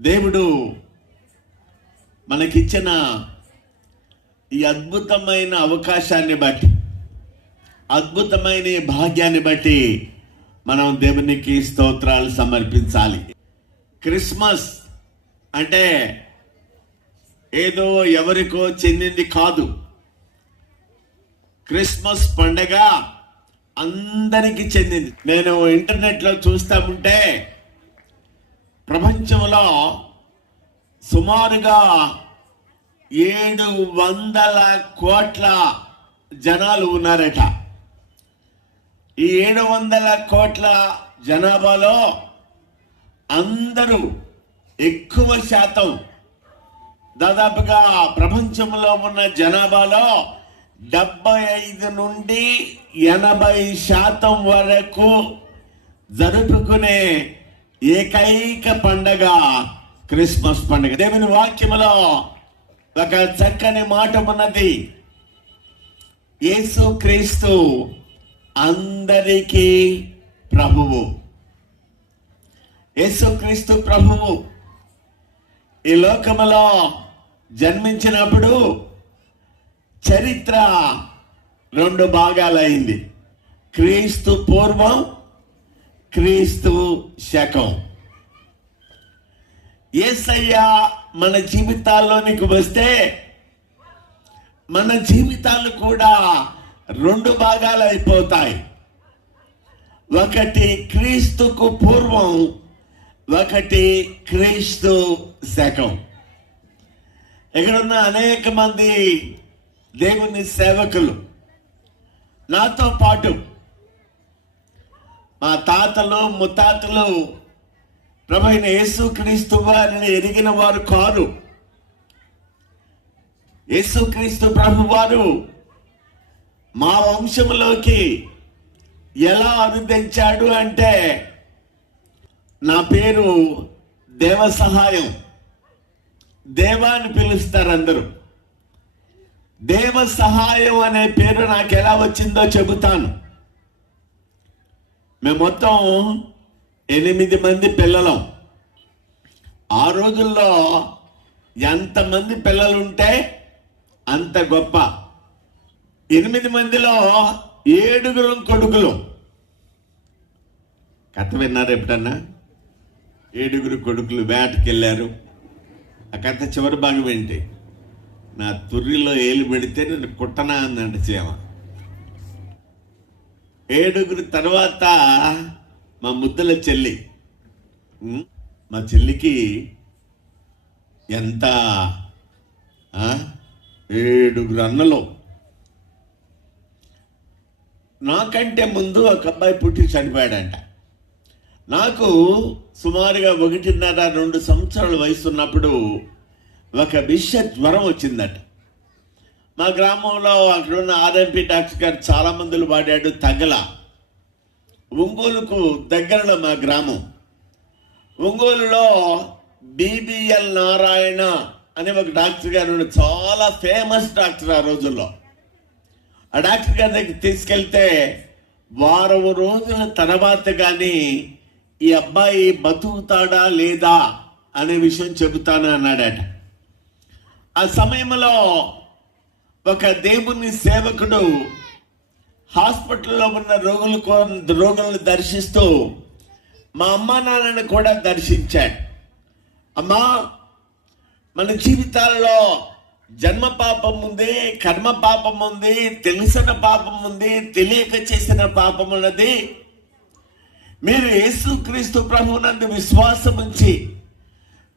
దేవుడు మనకిచ్చిన ఈ అద్భుతమైన అవకాశాన్ని బట్టి, అద్భుతమైన ఈ భాగ్యాన్ని బట్టి మనం దేవునికి స్తోత్రాలు సమర్పించాలి. క్రిస్మస్ అంటే ఏదో ఎవరికో చెందింది కాదు. క్రిస్మస్ పండగ అందరికీ చెందింది. నేను ఇంటర్నెట్లో చూస్తా ఉంటే ప్రపంచంలో సుమారుగా 700 కోట్ల జనాలు ఉన్నారట. ఈ 700 కోట్ల జనాభాలో అందరూ ఎక్కువ శాతం, దాదాపుగా ప్రపంచంలో ఉన్న జనాభాలో 75 నుండి 80% వరకు జరుపుకునే ఏకైక పండగ క్రిస్మస్ పండుగ. దేవుని వాక్యములో ఒక చక్కని మాట ఉన్నది. యేసు క్రీస్తు అందరికీ ప్రభువు. యేసు క్రీస్తు ప్రభువు ఈ లోకములో జన్మించినప్పుడు చరిత్ర 2 భాగాలైంది. క్రీస్తు పూర్వం, క్రీస్తు శకం. యేసయ్య మన జీవితాల్లోనికి వస్తే మన జీవితాలు కూడా 2 భాగాలు అయిపోతాయి. ఒకటి క్రీస్తుకు పూర్వం, ఒకటి క్రీస్తు శకం. ఇక్కడున్న అనేక మంది దేవుని సేవకులు, నాతో పాటు మా తాతలు ముత్తాతలు ప్రభువైన యేసుక్రీస్తు వారిని ఎరిగిన వారు కారు. యేసుక్రీస్తు ప్రభు వారు మా వంశంలోకి ఎలా అనుదించాడు అంటే, నా పేరు దేవ సహాయం. దేవా అని పిలుస్తారు అందరూ. దేవ సహాయం అనే పేరు నాకు ఎలా వచ్చిందో చెబుతాను. మేము మొత్తం 8 మంది పిల్లలం. ఆ రోజుల్లో ఎంతమంది పిల్లలుంటే అంత గొప్ప. 8 మందిలో 7 కొడుకులు. కథ విన్నారు ఎప్పుడన్నా? 7 కొడుకులు వేటకి వెళ్ళారు. ఆ కథ చివరి భాగం ఏంటి? నా తుర్రిలో ఏలు పెడితే నేను కుట్టనా అందంట చీమ. 7 తర్వాత మా ముద్దల చెల్లి. మా చెల్లికి ఎంత 7 అన్నలు. నాకంటే ముందు ఒక అబ్బాయి పుట్టి చనిపోయాడంట. నాకు సుమారుగా 1.5-2 సంవత్సరాల వయసు ఉన్నప్పుడు ఒక విష జ్వరం వచ్చిందట. మా గ్రామంలో అక్కడున్న ఆర్ఎంపీ డాక్టర్ గారు చాలా మందులు వాడాడు, తగ్గల. ఒంగోలుకు దగ్గరలో మా గ్రామం. ఒంగోలులో BBL నారాయణ అనే ఒక డాక్టర్ గారు, చాలా ఫేమస్ డాక్టర్ ఆ రోజుల్లో. ఆ డాక్టర్ గారి దగ్గర తీసుకెళ్తే వారం రోజుల తర్వాత కానీ ఈ అబ్బాయి బతుకుతాడా లేదా అనే విషయం చెబుతాను అన్నాడట. ఆ సమయంలో ఒక దేవుని సేవకుడు హాస్పిటల్లో ఉన్న రోగులను దర్శిస్తూ మా అమ్మా నాన్నని కూడా దర్శించాడు. అమ్మా, మన జీవితాల్లో జన్మ పాపం ఉంది, కర్మ పాపం ఉంది, తెలిసిన పాపం ఉంది, తెలియక చేసిన పాపం ఉన్నది. మీరు యేసుక్రీస్తు ప్రభువునందు విశ్వాసం ఉంచి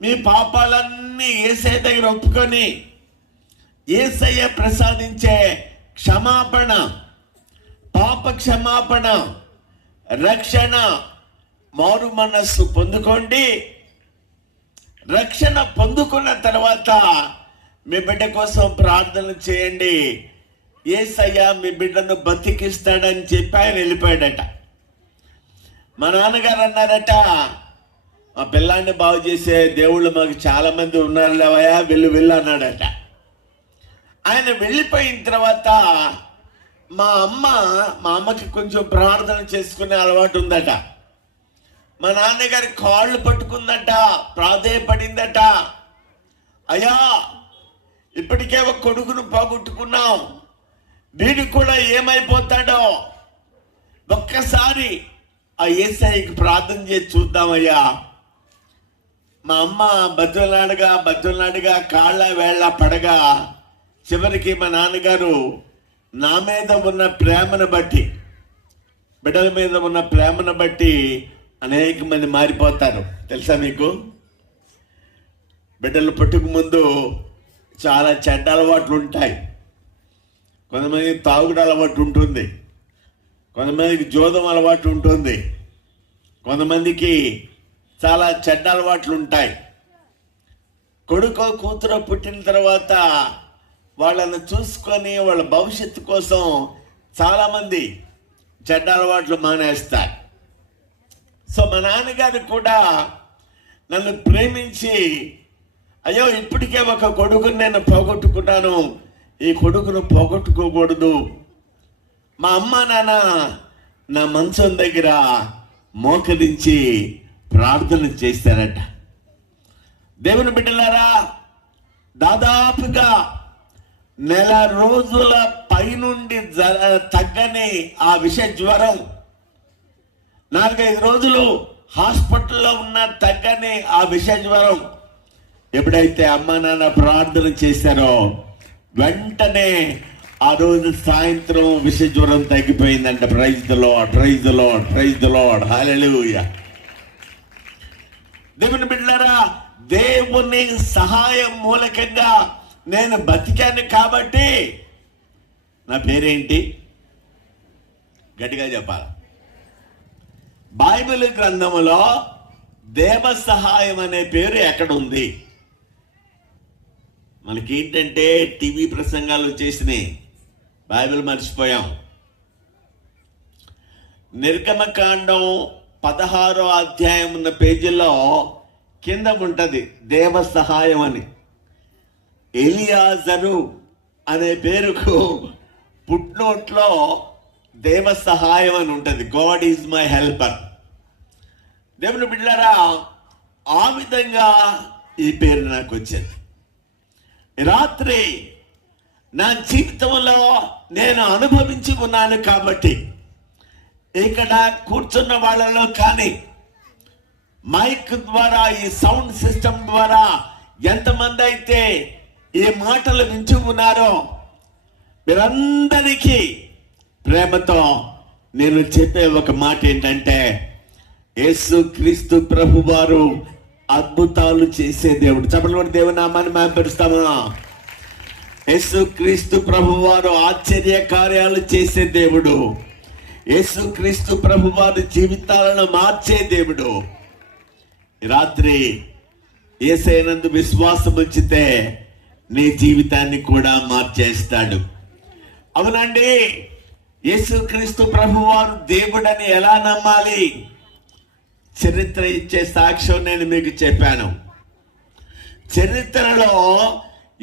మీ పాపాలన్నీ యేసయ్య దగ్గర ఒప్పుకొని యేసయ్య ప్రసాదించే క్షమాపణ, పాప క్షమాపణ, రక్షణ, మారు మనస్సు పొందుకోండి. రక్షణ పొందుకున్న తర్వాత మీ బిడ్డ కోసం ప్రార్థన చేయండి. యేసయ్య మీ బిడ్డను బతికిస్తాడని చెప్పి ఆయన వెళ్ళిపోయాడట. మా నాన్నగారు అన్నారట, మా పిల్లాన్ని బాగు చేసే దేవుళ్ళు మాకు చాలా మంది ఉన్నారు లేవయా, వెళ్ళు అన్నాడట. ఆయన వెళ్ళిపోయిన తర్వాత మా అమ్మకి కొంచెం ప్రార్థన చేసుకునే అలవాటు ఉందట. మా నాన్నగారి కాళ్ళు పట్టుకుందట, ప్రాధేయపడిందట. అయ్యా, ఇప్పటికే ఒక కొడుకును పోగొట్టుకున్నాం, వీడు కూడా ఏమైపోతాడో ఒక్కసారి ఆ యేసయ్యకి ప్రార్థన చేసి చూద్దామయ్యా. మా అమ్మ బతులాడుగా కాళ్ళ వేళ్ళ పడగా చివరికి మా నాన్నగారు నా మీద ఉన్న ప్రేమను బట్టి, బిడ్డల మీద ఉన్న ప్రేమను బట్టి అనేక మంది మారిపోతారు. తెలుసా మీకు? బిడ్డలు పుట్టుక ముందు చాలా చెడ్డ అలవాట్లు ఉంటాయి. కొంతమందికి తాగుడు అలవాటు ఉంటుంది, కొంతమందికి జోదం అలవాటు ఉంటుంది, కొంతమందికి చాలా చెడ్డ అలవాట్లు ఉంటాయి. కొడుకో కూతురో పుట్టిన తర్వాత వాళ్ళని చూసుకొని వాళ్ళ భవిష్యత్తు కోసం చాలామంది చెడ్డ అలవాట్లు మానేస్తారు. సో మా నాన్నగారు కూడా నన్ను ప్రేమించి, అయ్యో ఇప్పటికే ఒక కొడుకుని నేను పోగొట్టుకున్నాను, ఈ కొడుకును పోగొట్టుకోకూడదు. మా అమ్మ నాన్న నా మంచం దగ్గర మోకరించి ప్రార్థన చేశారట. దేవుని బిడ్డలారా, దాదాపుగా 1 రోజుల పైనుండి తగ్గని ఆ విష జ్వరం, 4-5 రోజులు హాస్పిటల్లో ఉన్న తగ్గని ఆ విష జ్వరం ఎప్పుడైతే అమ్మ నాన్న ప్రార్థన చేశారో వెంటనే ఆ రోజు సాయంత్రం విష జ్వరం తగ్గిపోయిందంట. Praise the Lord, praise the Lord, praise the Lord, hallelujah. దేవుని బిడ్డలారా, దేవుని సహాయం మూలకంగా నేను బతికాను కాబట్టి నా పేరేంటి? గట్టిగా చెప్పాలి. బైబిల్ గ్రంథములో దేవ సహాయం అనే పేరు ఎక్కడుంది? మనకేంటంటే టీవీ ప్రసంగాలు వచ్చేసినాయి, బైబిల్ మర్చిపోయాం. నిర్గమకాండం 16వ అధ్యాయం ఉన్న పేజీలో కింద ఉంటుంది దేవ సహాయం అని. ఎలియాజరు అనే పేరుకు పుట్నోట్లో దేవ సహాయం అని ఉంటుంది. God is my helper. దేవుని బిడ్డలారా, ఆ విధంగా ఈ పేరు నాకు వచ్చింది. రాత్రి నా జీవితంలో నేను అనుభవించి ఉన్నాను కాబట్టి ఇక్కడ కూర్చున్న వాళ్ళలో కానీ మైక్ ద్వారా, ఈ సౌండ్ సిస్టమ్ ద్వారా ఎంతమంది అయితే ఈ మాటలు వింటూ ఉన్నారో మీరందరికీ ప్రేమతో నేను చెప్పే ఒక మాట ఏంటంటే, యేసు క్రీస్తు ప్రభు వారు అద్భుతాలు చేసే దేవుడు. చెప్పండి, దేవుని నామాన్ని మహిమపరుస్తామా? యేసు క్రీస్తు ప్రభు వారు ఆశ్చర్య కార్యాలు చేసే దేవుడు. యేసు క్రీస్తు ప్రభు వారి జీవితాలను మార్చే దేవుడు. రాత్రి యేసయ్యనందు విశ్వాసం ఉంచితే నీ జీవితాన్ని కూడా మార్చేస్తాడు. అవునండి, యేసు క్రీస్తు ప్రభు వారు దేవుడని ఎలా నమ్మాలి? చరిత్ర ఇచ్చే సాక్ష్యం నేను మీకు చెప్పాను. చరిత్రలో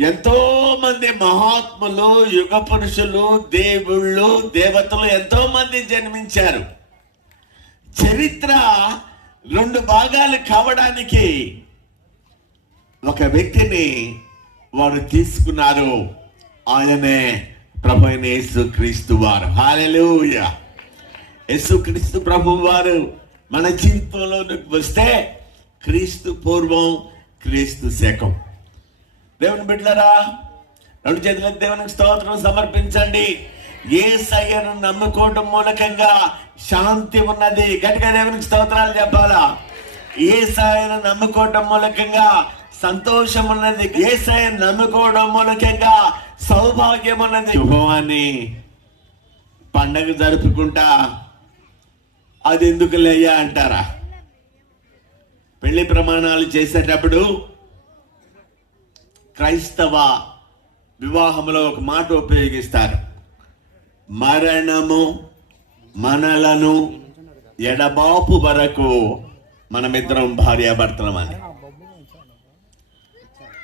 ఎంతో మంది మహాత్ములు, యుగ పురుషులు, దేవుళ్ళు, దేవతలు ఎంతో మంది జన్మించారు. చరిత్ర 2 భాగాలు కావడానికి ఒక వ్యక్తిని వారు తీసుకున్నారు. ఆయనే ప్రభువైన యేసు క్రీస్తు వారు. హల్లెలూయా. యేసు క్రీస్తు ప్రభు వారు మన జీవితంలోకి వస్తే క్రీస్తు పూర్వం, క్రీస్తు శకం. దేవుని బిడ్డలారా, 2 చేతులకు దేవునికి స్తోత్రం సమర్పించండి. యేసయ్యను నమ్ముకోవడం మూలకంగా శాంతి ఉన్నది. గట్టిగా దేవునికి స్తోత్రాలు చెప్పాలా? యేసయ్యను నమ్ముకోవడం మూలకంగా సంతోషం ఉన్నది. యేసయ్యను నమ్ముకోవడం మూలకంగా సౌభాగ్యం ఉన్నది. శుభవాన్ని పండగ జరుపుకుంటా అది ఎందుకు లేయ్యా అంటారా? పెళ్లి ప్రమాణాలు చేసేటప్పుడు క్రైస్తవ వివాహంలో ఒక మాట ఉపయోగిస్తారు, మరణము మనలను ఎడబాపు వరకు మనమిద్దరం భార్యాభర్తలం అని.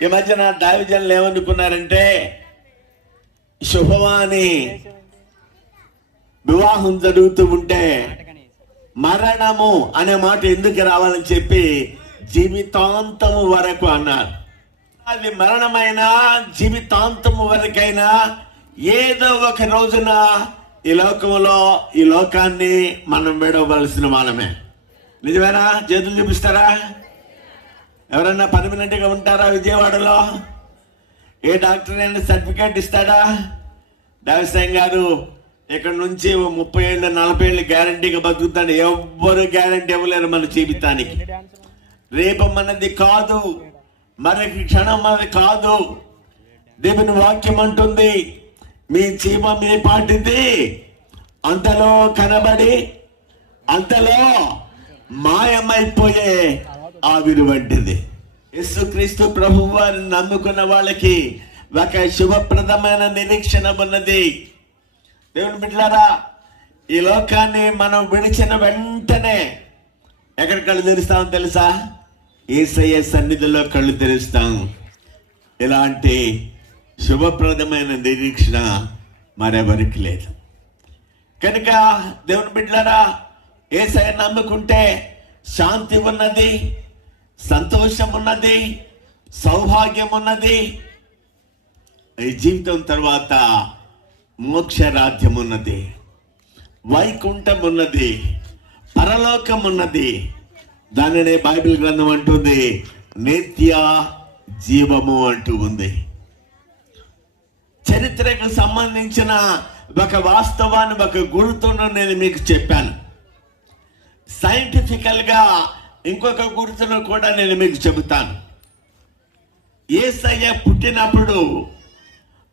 ఈ మధ్యన దైవజనులు ఏమనుకున్నారంటే, శుభవాని వివాహం జరుగుతూ ఉంటే మరణము అనే మాట ఎందుకు రావాలని చెప్పి జీవితాంతము వరకు అన్నారు. అది మరణమైనా జీవితాంతము వరకైనా ఏదో ఒక రోజున ఈ లోకంలో ఈ లోకాన్ని మనం విడవలసిన వాళ్ళమే. నిజమేనా? చేతులు చూపిస్తారా? ఎవరన్నా పర్మనెంట్గా ఉంటారా విజయవాడలో? ఏ డాక్టర్ అయినా సర్టిఫికేట్ ఇస్తాడా? వ్యవసాయం గారు ఇక్కడ నుంచి 30 ఏళ్ళు 40 ఏళ్ళు గ్యారంటీగా బతుకుతాడు. ఎవ్వరు గ్యారంటీ ఇవ్వలేరు మన జీవితానికి. రేపు మనది కాదు, మరొక క్షణం మనది కాదు. దేవుని వాక్యం అంటుంది, మీ జీవం ఏ పాటిది అంతలో కనబడి అంతలో మాయమైపోయే ఆవిరి వంటిది. యేసుక్రీస్తు ప్రభువు వారిని నమ్ముకున్న వాళ్ళకి ఒక శుభప్రదమైన నిరీక్షణ ఉన్నది. దేవుని బిడ్డలారా, ఈ లోకాన్ని మనం విడిచిన వెంటనే ఎక్కడ కళ్ళు తెరుస్తామో తెలుసా? యేసయ్య సన్నిధిలో కళ్ళు తెరుస్తాం. ఇలాంటి శుభప్రదమైన నిరీక్షణ మరెవరికి లేదు. కనుక దేవుని బిడ్డలారా, యేసయ్య నమ్ముకుంటే శాంతి ఉన్నది, సంతోషం ఉన్నది, సౌభాగ్యం ఉన్నది. ఈ జీవితం తర్వాత మోక్ష రాజ్యం ఉన్నది, వైకుంఠం ఉన్నది, పరలోకం ఉన్నది. దానినే బైబిల్ గ్రంథం అంటుంది నిత్య జీవము అంటూ ఉంది. చరిత్రకు సంబంధించిన ఒక వాస్తవాన్ని, ఒక గుర్తును నేను మీకు చెప్పాను. సైంటిఫికల్ గా ఇంకొక గుర్తును కూడా నేను మీకు చెబుతాను. యేసయ్య పుట్టినప్పుడు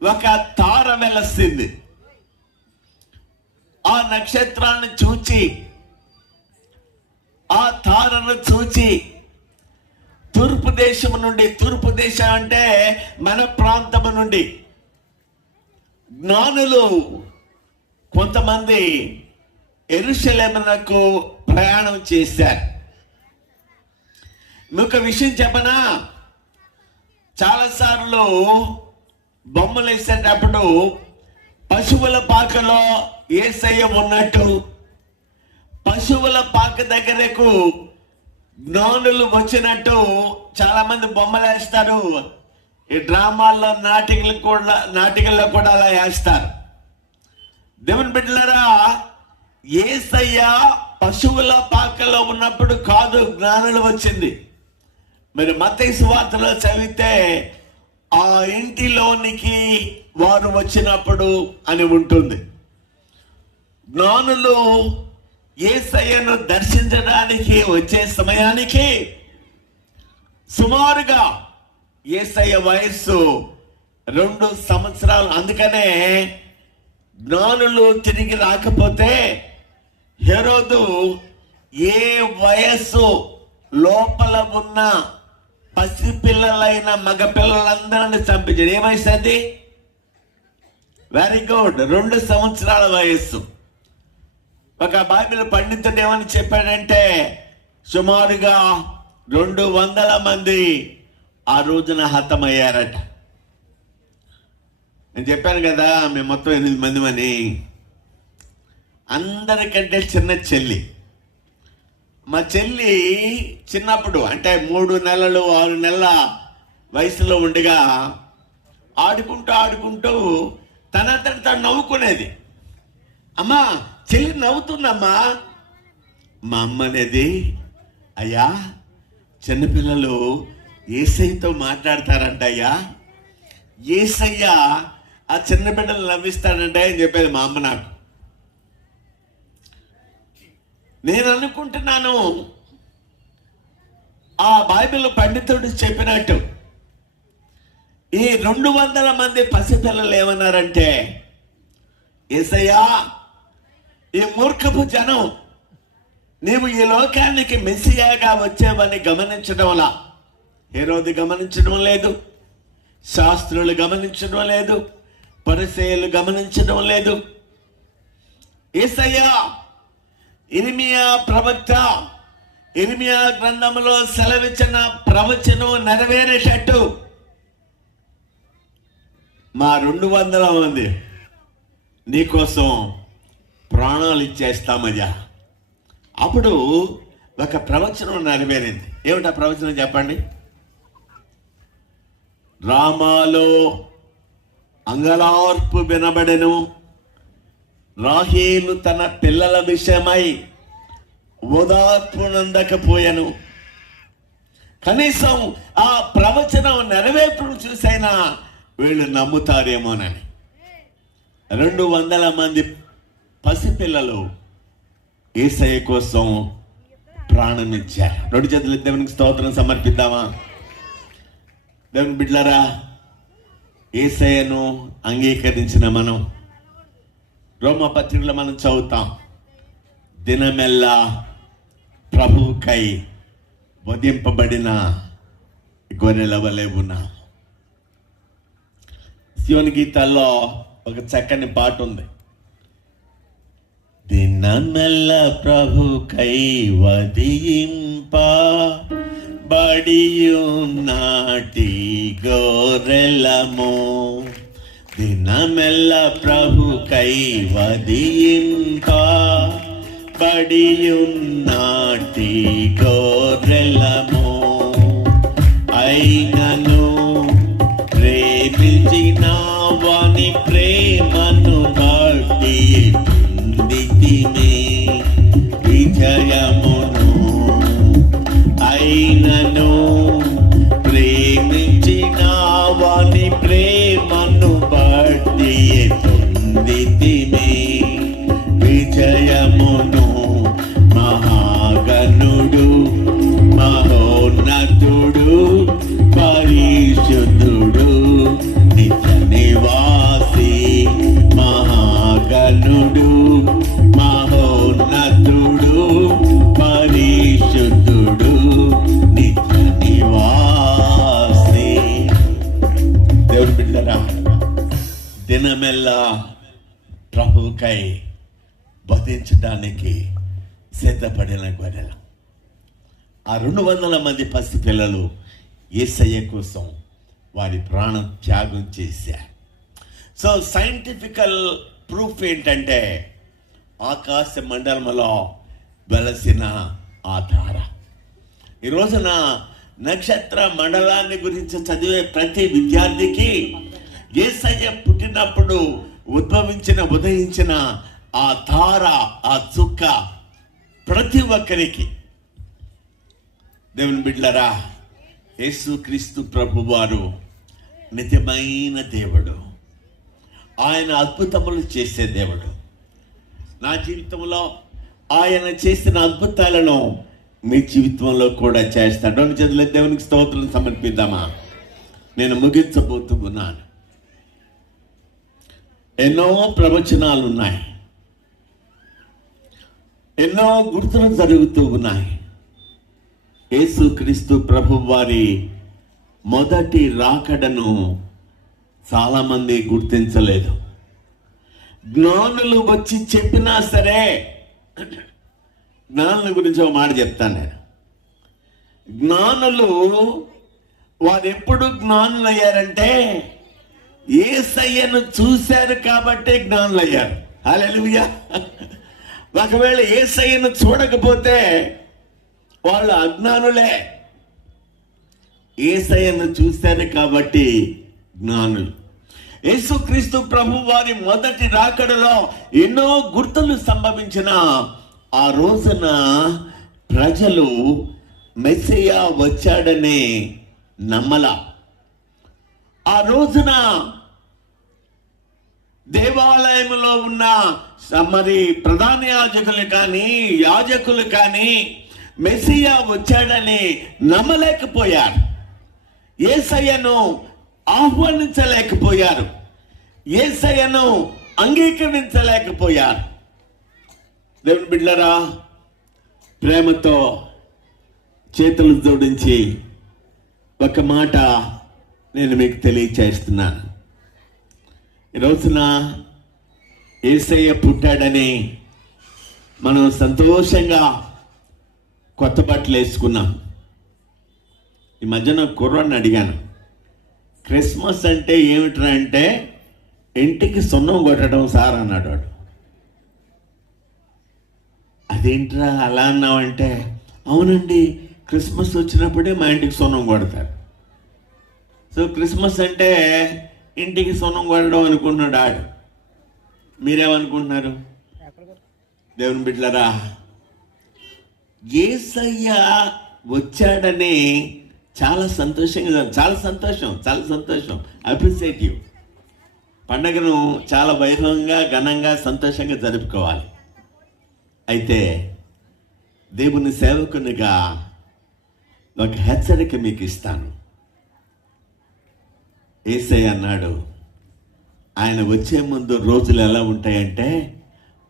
ఒక తార వెలసింది. ఆ నక్షత్రాన్ని చూచి, ఆ తారను చూచి తూర్పు దేశం నుండి, తూర్పు దేశం అంటే మన ప్రాంతము నుండి జ్ఞానులు కొంతమంది యెరూషలేమునకు ప్రయాణం చేశారు. మీకు విషయం చెప్పనా? చాలాసార్లు బొమ్మలు వేసేటప్పుడు పశువుల పాకలో యేసయ్య ఉన్నట్టు, పశువుల పాక దగ్గరకు జ్ఞానులు వచ్చినట్టు చాలా మంది బొమ్మలు వేస్తారు. ఈ డ్రామాల్లో నాటికల్లో కూడా అలా వేస్తారు. దేవుని బిడ్డలారా, యేసయ్య పశువుల పాకలో ఉన్నప్పుడు కాదు జ్ఞానులు వచ్చింది. మీరు మత్తయి సువార్తలో చదివితే ఆ ఇంటిలోనికి వారు వచ్చినప్పుడు అని ఉంటుంది. జ్ఞానులు యేసయ్యను దర్శించడానికి వచ్చే సమయానికి సుమారుగా యేసయ్య వయస్సు 2 సంవత్సరాలు. అందుకనే జ్ఞానులు తిరిగి రాకపోతే హెరోదు ఏ వయస్సు లోపల ఉన్న పసిపిల్లలైన మగపిల్లలందరినీ చంపించాడు. ఏ వయసు అది? వెరీ గుడ్, 2 సంవత్సరాల వయస్సు. ఒక బైబిల్ పండితుడు ఏమని చెప్పాడంటే సుమారుగా 200 మంది ఆ రోజున హతమయ్యారట. నేను చెప్పాను కదా మేము మొత్తం 8 మంది అని. అందరికంటే చిన్న చెల్లి. మా చెల్లి చిన్నప్పుడు అంటే 3 నెలలు 6 నెలల వయసులో ఉండగా ఆడుకుంటూ తనంతట తను నవ్వుకునేది. అమ్మా చెల్లి నవ్వుతుందమ్మా. మా అమ్మ అనేది, అయ్యా చిన్నపిల్లలు యేసయ్యతో మాట్లాడతారంట అయ్యా, యేసయ్య ఆ చిన్న బిడ్డలు నవ్విస్తాడంటే అని చెప్పేది మా అమ్మ నాకు. నేను అనుకుంటున్నాను ఆ బైబిల్ పండితుడు చెప్పినట్టు ఈ 200 మంది పసిపిల్లలు ఏమన్నారంటే, యేసయ్యా ఈ మూర్ఖపు జనం నీవు ఈ లోకానికి మెస్సియాగా వచ్చేవని గమనించడంలా హెరోదు గమనించడం లేదు, శాస్త్రులు గమనించడం లేదు, పరిసయ్యులు గమనించడం లేదు. యేసయ్యా ఇర్మియా ప్రవక్త ఇర్మియా గ్రంథంలో సెలవిచ్చిన ప్రవచనం నెరవేరేటట్టు మా 200 మంది నీకోసం ప్రాణాలు ఇచ్చేస్తామయ్యా, అప్పుడు ఒక ప్రవచనం నెరవేరింది. ఏమిటా ప్రవచనం చెప్పండి? రామాలో అంగలార్పు వినబడెను, రాహేలు తన పిల్లల విషయమై ఓదార్పు నందకపోయాను. కనీసం ఆ ప్రవచనం నెరవేర్పును చూసైనా వీళ్ళు నమ్ముతారేమోనని 200 మంది పసిపిల్లలు యేసయ్య కోసం ప్రాణమిచ్చారు. 2 చేతులు దేవునికి స్తోత్రం సమర్పిద్దామా? దేవుని బిడ్డలారా, యేసయ్యను అంగీకరించిన మనం రోమపత్రికలో మనం చదువుతాం, దినమెల్లా ప్రభువుకై వధింపబడిన గొర్రెల వలె ఉన్నాం. సియోను గీతాల్లో ఒక చక్కని పాట ఉంది. దినమెల్ల ప్రభుకై వధింపబడియున్నాటి గొర్రెలము, దినమెల్ల ప్రభుకై వధింపబడియున్నాటి గొర్రెలము, అయినను ప్రేమించిన వాని ప్రేమను బట్టి పొందితిమి విజయమును, అయినను ప్రేమించిన వాని ప్రేమను బట్టి పొందితిమి విజయమును. మహాగణుడు మహోన్నతుడు పరిశుద్ధుడు నిత్య నివాసి, మహాగణుడు మహోన్నతుడు పరిశుద్ధుడు నిత్య నివాసి. దేవుని బిడ్డలారా, దినమెల్లా ప్రభువుకై వధించడానికి సిద్ధపడిన గొర్రెలు. ఆ 200 మంది పసిపిల్లలు యేసయ్య కోసం వారి ప్రాణం త్యాగం చేశారు. సో సైంటిఫికల్ ప్రూఫ్ ఏంటంటే ఆకాశ మండలంలో వెలసిన ఆ తార. ఈ రోజున నక్షత్ర మండలాన్ని గురించి చదివే ప్రతి విద్యార్థికి యేసయ్య పుట్టినప్పుడు ఉదయించిన ఆ తార, ఆ చుక్క ప్రతి ఒక్కరికి. దేవుని బిడ్డలారా, యేసుక్రీస్తు ప్రభువారు నిజమైన దేవుడు. ఆయన అద్భుతములు చేసే దేవుడు. నా జీవితంలో ఆయన చేసిన అద్భుతాలను మీ జీవితంలో కూడా చేస్తాడు. 2 చేతుల దేవునికి స్తోత్రం సమర్పిద్దామా? నేను ముగించబోతూ ఉన్నాను. ఎన్నో ప్రవచనాలు ఉన్నాయి, ఎన్నో గుర్తులు జరుగుతూ ఉన్నాయి. యేసుక్రీస్తు ప్రభు వారి మొదటి రాకడను చాలా మంది గుర్తించలేదు. జ్ఞానులు వచ్చి చెప్పినా సరే, జ్ఞానుల గురించి ఒక మాట చెప్తాను నేను. జ్ఞానులు వారు ఎప్పుడు జ్ఞానులు అయ్యారంటే యేసయ్యను చూశారు కాబట్టి జ్ఞానులు అయ్యారు. హల్లెలూయా. ఒకవేళ యేసయ్యను చూడకపోతే వాళ్ళు అజ్ఞానులే. యేసయ్యను చూశారు కాబట్టి జ్ఞానులు. యేసుక్రీస్తు ప్రభు వారి మొదటి రాకడలో ఎన్నో గుర్తులు సంభవించిన ఆ రోజున ప్రజలు మెస్సియా వచ్చాడని నమ్మల. ఆ రోజున దేవాలయంలో ఉన్న మరి ప్రధాన యాజకులు కానీ మెస్సియా వచ్చాడని నమ్మలేకపోయారు. యేసయ్యను ఆహ్వానించలేకపోయారు. యేసయ్యను అంగీకరించలేకపోయారు. దేవుని బిడ్డలారా, ప్రేమతో చేతులు జోడించి ఒక మాట నేను మీకు తెలియచేస్తున్నాను. ఈ రోజున యేసయ్య పుట్టాడని మనం సంతోషంగా కొత్త బట్టలు వేసుకున్నాం. ఈ మధ్యన కుర్రాన్ని అడిగాను, క్రిస్మస్ అంటే ఏమిట్రా అంటే ఇంటికి సున్నం కొట్టడం సార్ అన్నాడు వాడు. అదేంట్రా అలా అన్నావంటే, అవునండి క్రిస్మస్ వచ్చినప్పుడే మా ఇంటికి సొన్నం కొడతారు. సో క్రిస్మస్ అంటే ఇంటికి సొన్నం కొట్టడం అనుకుంటున్నాడు ఆడు. మీరేమనుకుంటున్నారు? దేవుని బిడ్డలారా, యేసయ్య వచ్చాడని చాలా చాలా సంతోషం. Appreciate you. పండగను చాలా వైభవంగా, ఘనంగా, సంతోషంగా జరుపుకోవాలి. అయితే దేవుని సేవకునిగా ఒక హెచ్చరిక మీకు ఇస్తాను. యేసయ్య అన్నాడు, ఆయన వచ్చే ముందు రోజులు ఎలా ఉంటాయంటే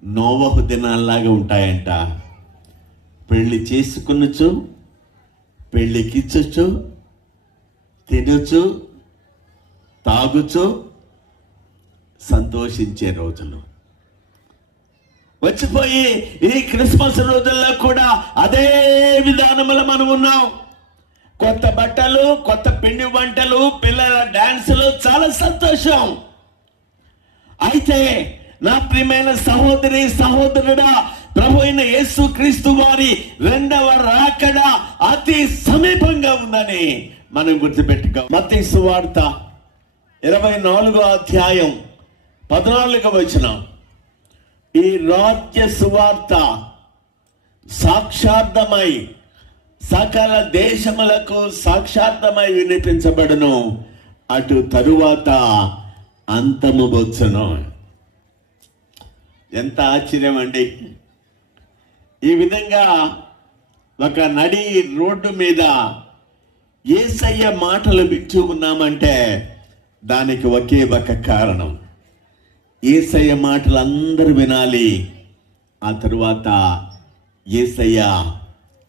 నోవహు దినాల్లాగా ఉంటాయంట. పెళ్లి చేసుకునొచ్చు, పెళ్ళికిచ్చొచ్చు, తినొచ్చు, తాగుచు, సంతోషించే రోజులు వచ్చిపోయి ఈ క్రిస్మస్ రోజుల్లో కూడా అదే విధానములో మనం ఉన్నాం. కొత్త బట్టలు, కొత్త పిండి వంటలు, పిల్లల డాన్సులు, చాలా సంతోషం. అయితే నా ప్రియమైన సహోదరి సహోదరుడా, ప్రభు అయిన యేసు క్రీస్తు వారి రెండవ రాకడ అతి సమీపంగా ఉందని మనం గుర్తుపెట్టుకో. మత్తయి సువార్త 24వ అధ్యాయం 14వ వచనం, ఈ రాజ్య సువార్త సాక్షార్థమై సకల దేశములకు సాక్షార్థమై వినిపించబడును, అటు తరువాత అంతము వచ్చును. ఎంత ఆశ్చర్యం అండి! ఈ విధంగా ఒక నడి రోడ్డు మీద యేసయ్య మాటలు వింటూ ఉన్నామంటే దానికి ఒకే ఒక కారణం. యేసయ్య మాటలు అందరూ వినాలి. ఆ తరువాత యేసయ్య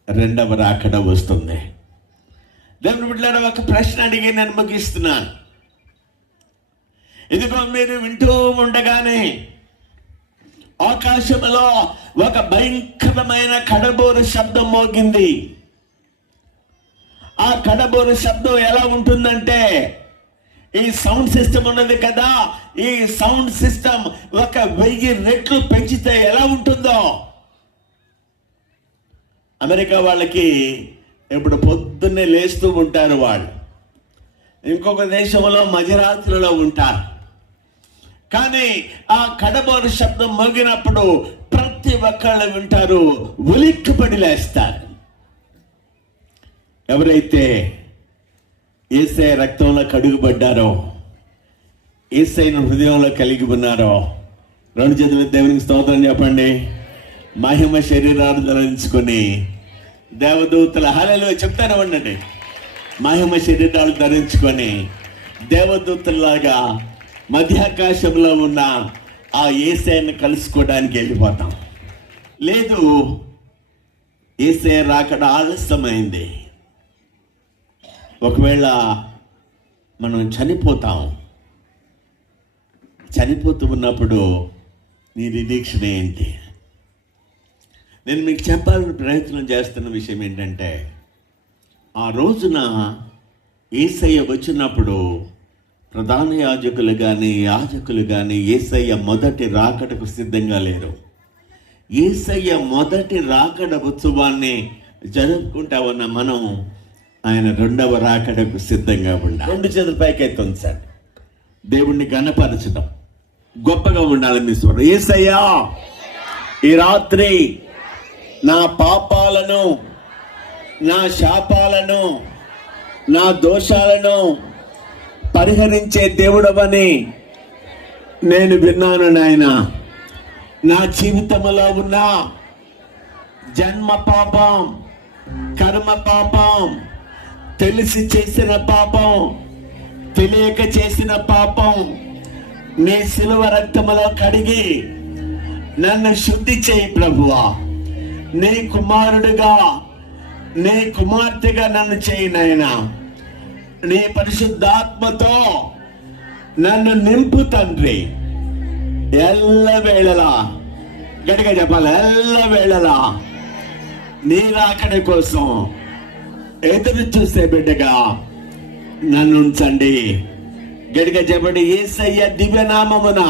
రెండవ రాకడ వస్తుంది. దేవుని బిడ్డలారా, ఒక ప్రశ్న అడిగి నేను ముగిస్తున్నాను. ఇదిగో మీరు వింటూ ఉండగానే ఆకాశంలో ఒక భయంకరమైన కడబోరు శబ్దం మోగింది. ఆ కడబోరు శబ్దం ఎలా ఉంటుందంటే, ఈ సౌండ్ సిస్టమ్ ఉన్నది కదా, ఈ సౌండ్ సిస్టమ్ 1000 రెట్లు పెంచితే ఎలా ఉంటుందో. అమెరికా వాళ్ళకి ఇప్పుడు పొద్దున్నే లేస్తూ ఉంటారు వాళ్ళు. ఇంకొక దేశంలో మధ్యరాత్రిలో ఉంటారు. కానీ ఆ కడబోరు శబ్దం మోగినప్పుడు ప్రతి ఒక్కళ్ళు వింటారు, ఉలిక్కిపడి లేస్తారు. ఎవరైతే యేసయ్య రక్తంలో కడుగుబడ్డారో, యేసయ్యను హృదయంలో కలిగి ఉన్నారో, రెండు చేతుల దేవునికి స్తోత్రం చెప్పండి. మహిమ శరీరాలు ధరించుకొని దేవదూతల హల్లెలూయా చెప్తానే ఉండండి. మహిమ శరీరాలు ధరించుకొని దేవదూతలాగా మధ్యాకాశంలో ఉన్న ఆ యేసయ్యను కలుసుకోవడానికి వెళ్ళిపోతాం. లేదు, యేసయ్య రాకడ ఆలస్యమైంది, ఒకవేళ మనం చనిపోతూ ఉన్నప్పుడు నీ నిరీక్షణ ఏంటి? నేను మీకు చెప్పాలని ప్రయత్నం చేస్తున్న విషయం ఏంటంటే, ఆ రోజున యేసయ్య వచ్చినప్పుడు ప్రధాన యాజకులు కానీ యేసయ్య మొదటి రాకడకు సిద్ధంగా లేరు. యేసయ్య మొదటి రాకడ ఉత్సవాన్ని జరుపుకుంటా ఉన్న మనం ఆయన రెండవ రాకడకు సిద్ధంగా ఉండాలి. రెండు చేతుల పైకి ఉంచండి, దేవుణ్ణి ఘనపరచడం, గొప్పగా ఉండాలి మీ స్వరం. యేసయ్యా, ఈ రాత్రి నా పాపాలను, నా శాపాలను, నా దోషాలను పరిహరించే దేవుడవని నేను విన్నాను నాయన. నా జీవితంలో ఉన్న జన్మ పాపం, కర్మ పాపం, తెలిసి చేసిన పాపం, తెలియక చేసిన పాపం నీ శిలువ రక్తములో కడిగి నన్ను శుద్ధి చేయి ప్రభువా. నీ కుమారుడిగా, నీ కుమార్తెగా నన్ను చేయి నాయనా. నీ పరిశుద్ధాత్మతో నన్ను నింపు తండ్రి. ఎల్లవేళలా, గట్టిగా చెప్పాలి, ఎల్లవేళలా నీ రాకడ కోసం ఎదురు చూసే బిడ్డగా నన్ను ఉంచండి. గట్టిగా చెప్పండి, యేసయ్య దివ్యనామమున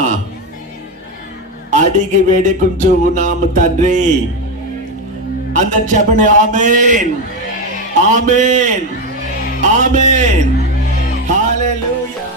అడిగి వేడుకుంటూ ఉన్నాము తండ్రి, అందరు చెప్పండి ఆమేన్, ఆమేన్, ఆమేన్. హల్లెలూయా.